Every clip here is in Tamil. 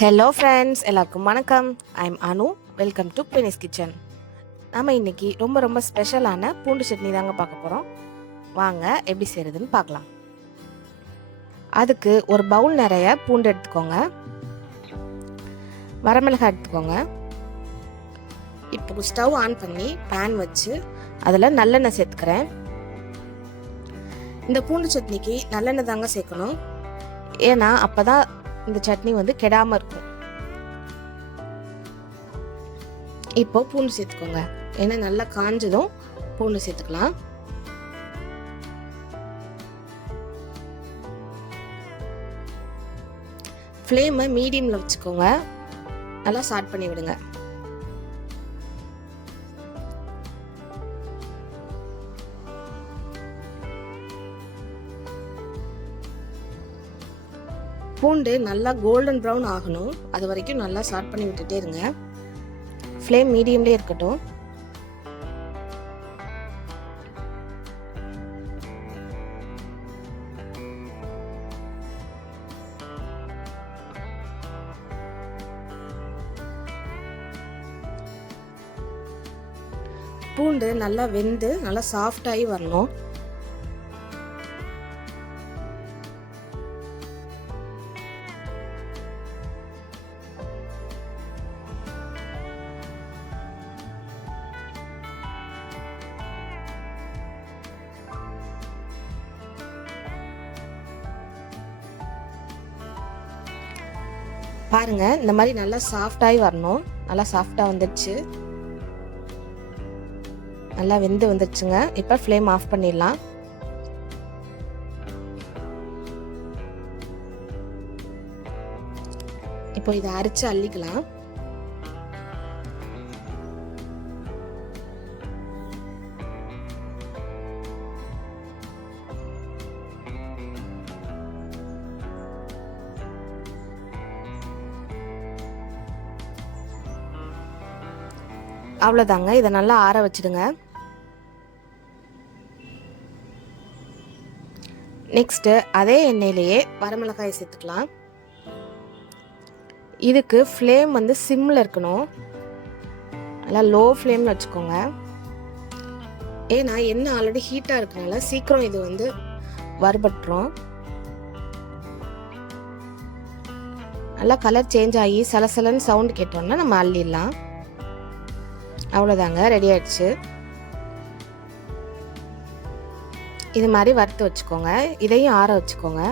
ஹலோ ஃப்ரெண்ட்ஸ், எல்லாருக்கும் வணக்கம். I'm Anu. Welcome to Queenie's kitchen. நம்ம இன்னைக்கு ரொம்ப ஸ்பெஷலான பூண்டு சட்னி தாங்க பார்க்க போகிறோம். வாங்க எப்படி செய்கிறதுன்னு பார்க்கலாம். அதுக்கு ஒரு பவுல் நிறைய பூண்டு எடுத்துக்கோங்க. வரமிளகாய் எடுத்துக்கோங்க. இப்போ ஸ்டவ் ஆன் பண்ணி பேன் வச்சு அதில் நல்லெண்ணெய் சேர்த்துக்கிறேன். இந்த பூண்டு சட்னிக்கு நல்லெண்ணெய் தாங்க சேர்க்கணும். ஏன்னா அப்போ தான் இந்த சட்னி கெடாமல் இருக்கும். இப்போ பூண்டு சேர்த்துக்கோங்க. ஏன்னா நல்லா காஞ்சதும் பூண்டு சேர்த்துக்கலாம். ஃப்ளேமை மீடியமில் வச்சுக்கோங்க. நல்லா ஸ்டார்ட் பண்ணி விடுங்க. பூண்டு நல்லா கோல்டன் ப்ரௌன் ஆகணும். அது வரைக்கும் நல்லா ஸ்டார்ட் பண்ணி விட்டுட்டே இருங்க. ஃப்ளேம் மீடியம்லேயே இருக்கட்டும். பூண்டு நல்லா வெந்து நல்லா சாஃப்டாகி வரணும். பாருங்க, இந்த மாதிரி நல்லா சாஃப்டாகி வரணும். நல்லா சாஃப்டாக வந்துடுச்சு. நல்லா வெந்து வந்துடுச்சுங்க. இப்போ ஃப்ளேம் ஆஃப் பண்ணிடலாம். இப்போ இதை அரைச்சு அள்ளிக்கலாம். அவ்வளோதாங்க. இதை நல்லா ஆற வச்சிடுங்க. நெக்ஸ்ட்டு அதே எண்ணெயிலேயே வரமிளகாயை சேர்த்துக்கலாம். இதுக்கு ஃப்ளேம் சிம்மில் இருக்கணும். நல்லா லோ ஃப்ளேமில் வச்சுக்கோங்க. ஏன்னா எண்ணெய் ஆல்ரெடி ஹீட்டாக இருக்கனால சீக்கிரம் இது வறுபட்டுரும். நல்லா கலர் சேஞ்ச் ஆகி சலசலன்னு சவுண்ட் கேட்டோன்னா நம்ம அள்ளிடலாம். அவ்வளோதாங்க, ரெடி ஆயிடுச்சு. இது மாதிரி வறுத்து வச்சுக்கோங்க. இதையும் ஆற வச்சுக்கோங்க.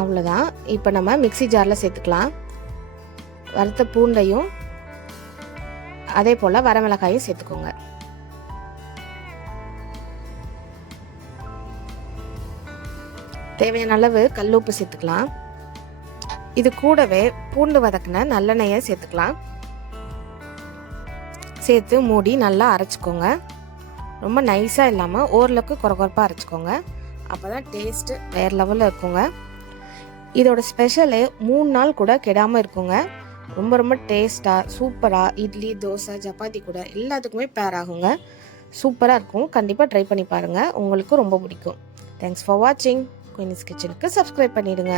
அவ்வளோதான். இப்போ நம்ம மிக்ஸி ஜாரில் சேர்த்துக்கலாம். வறுத்த பூண்டையும் அதே போல் வரமிளகாயும் சேர்த்துக்கோங்க. தேவையான அளவு கல்லுப்பு சேர்த்துக்கலாம். இது கூடவே பூண்டு வதக்கின நல்லெண்ணெயை சேர்த்துக்கலாம். சேர்த்து மூடி நல்லா அரைச்சிக்கோங்க. ரொம்ப நைஸாக இல்லாமல் ஓரளவுக்கு குறப்பாக அரைச்சிக்கோங்க. அப்போ தான் டேஸ்ட்டு வேறு லெவலில் இருக்குங்க. இதோட ஸ்பெஷலு 3 நாள் கூட கெடாமல் இருக்குங்க. ரொம்ப டேஸ்ட்டாக சூப்பராக இட்லி, தோசை, சப்பாத்தி கூட எல்லாத்துக்குமே பேர் ஆகுங்க. சூப்பராக இருக்கும். கண்டிப்பாக ட்ரை பண்ணி பாருங்கள். உங்களுக்கு ரொம்ப பிடிக்கும். தேங்க்ஸ் ஃபார் வாட்சிங். குயினிஸ் கிச்சனுக்கு சப்ஸ்கிரைப் பண்ணிவிடுங்க.